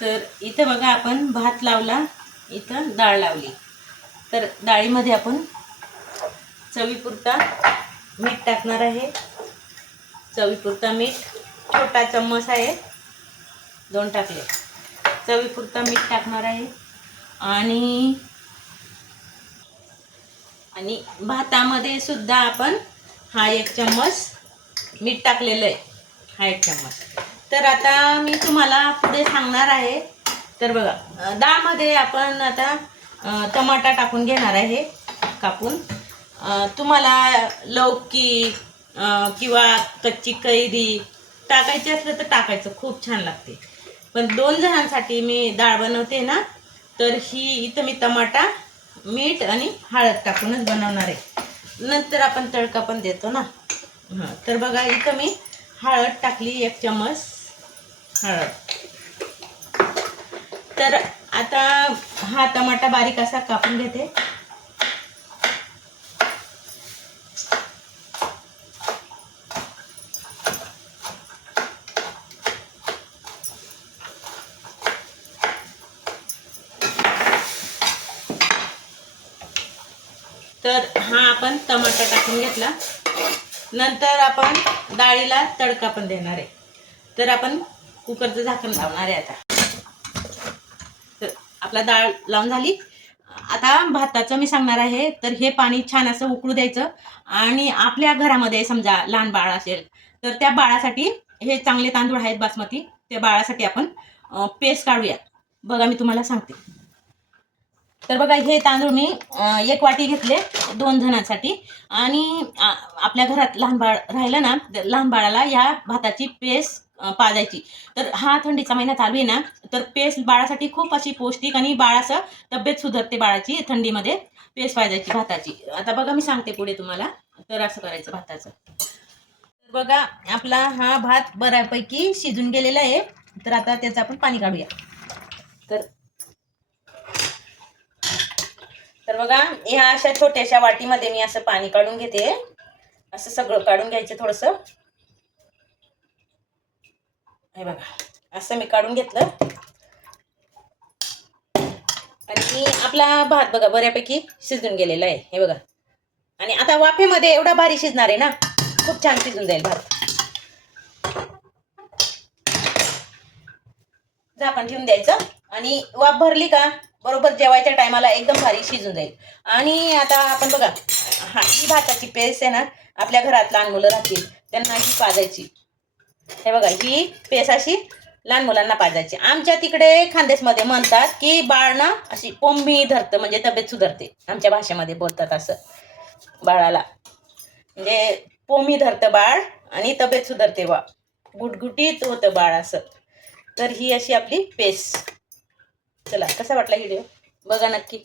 तर इथं बघा आपण भात लावला, इथं डाळ लावली. तर डाळीमध्ये आपण चवीपुरता मीठ टाकणार आहे. चवीपुरता मीठ, छोटा चम्मच आहे, 2 टाकले. चवीपुरता मीठ टाकणार आहे. आणि भातामध्ये सुद्धा आपण हा 1 चम्मच मीठ टाकलेलं आहे, हा 1 चम्मच. तर आता मी तुम्हाला पुढे सांगणार आहे. तर बघा, डाळमध्ये आपण आता टमाटा टाकून घेणार आहे कापून. तुम्हाला लौकी किंवा कच्ची कैरी टाकायची असलं तर टाकायचं, खूप छान लागते. पण 2 जणांसाठी मी डाळ बनवते ना, तर ही इथं मी टमाटा, मीठ आणि हळद टाकूनच बनवणार आहे. नंतर आपण तडका पण देतो ना. तर बघा, इथं मी हळद टाकली, 1 चम्मच हळद. तर आता हा टमाटा बारीक असा कापून घेते. तर हा आपण टमाटा टाकून घेतला. नंतर आपण डाळीला तडका पण देणार आहे. तर आपण कुकरचं झाकण लावणार आहे आता. तर आपला डाळ लावून झाली. आता भाताचं मी सांगणार आहे. तर हे पाणी छान असं उकळू द्यायचं. आणि आपल्या घरामध्ये समजा लहान बाळ असेल तर त्या बाळासाठी हे चांगले तांदूळ आहेत बासमती, त्या बाळासाठी आपण पेस्ट काढूया. बघा, मी तुम्हाला सांगते. तर बघा, हे तांदूळ मी 1 वाटी घेतले 2 जणांसाठी. आणि आपल्या घरात लहान बाळ राहिलं ना, लहान बाळाला ह्या भाताची पेस्ट पाजायची. तर हा थंडीचा महिना चालू आहे ना, तर पेस्ट बाळासाठी खूप अशी पौष्टिक आणि बाळाचं तब्येत सुधारते बाळाची. थंडीमध्ये पेस्ट पाजायची भाताची. आता बघा, मी सांगते पुढे तुम्हाला. तर असं करायचं भाताचं. तर बघा, आपला हा भात बऱ्यापैकी शिजून गेलेला आहे. तर आता त्याचं आपण पाणी काढूया. तर बघा, ह्या अशा छोट्याशा वाटीमध्ये मी असं पाणी काढून घेते. असं सगळं काढून घ्यायचं थोडंसं. हे बघा, असं मी काढून घेतलं. आणि आपला भात बघा बऱ्यापैकी शिजून गेलेला आहे, हे बघा. आणि आता वाफेमध्ये एवढा भारी शिजणार आहे ना, खूप छान शिजून जाईल भात. झाकण ठेवून द्यायचं. आणि वाफ भरली का बरोबर जेवायच्या टायमाला एकदम भारी शिजून जाईल. आणि आता आपण बघा, ही भाताची पेस्ट आहे ना, आपल्या घरात लहान मुलं राहतील त्यांना ही पाजायची. हे बघा, ही पेस्ट अशी लहान मुलांना पाजायची. आमच्या तिकडे खानदेशमध्ये म्हणतात की बाळ ना अशी पोंबी धरतं, म्हणजे तब्येत सुधारते. आमच्या भाषेमध्ये बोलतात असं बाळाला, म्हणजे पोमी धरतं बाळ आणि तब्येत सुधारते, बा गुटगुटीत होतं बाळ असं. तर ही अशी आपली पेस्ट. चला, कसा वाटला व्हिडिओ बघा नक्की.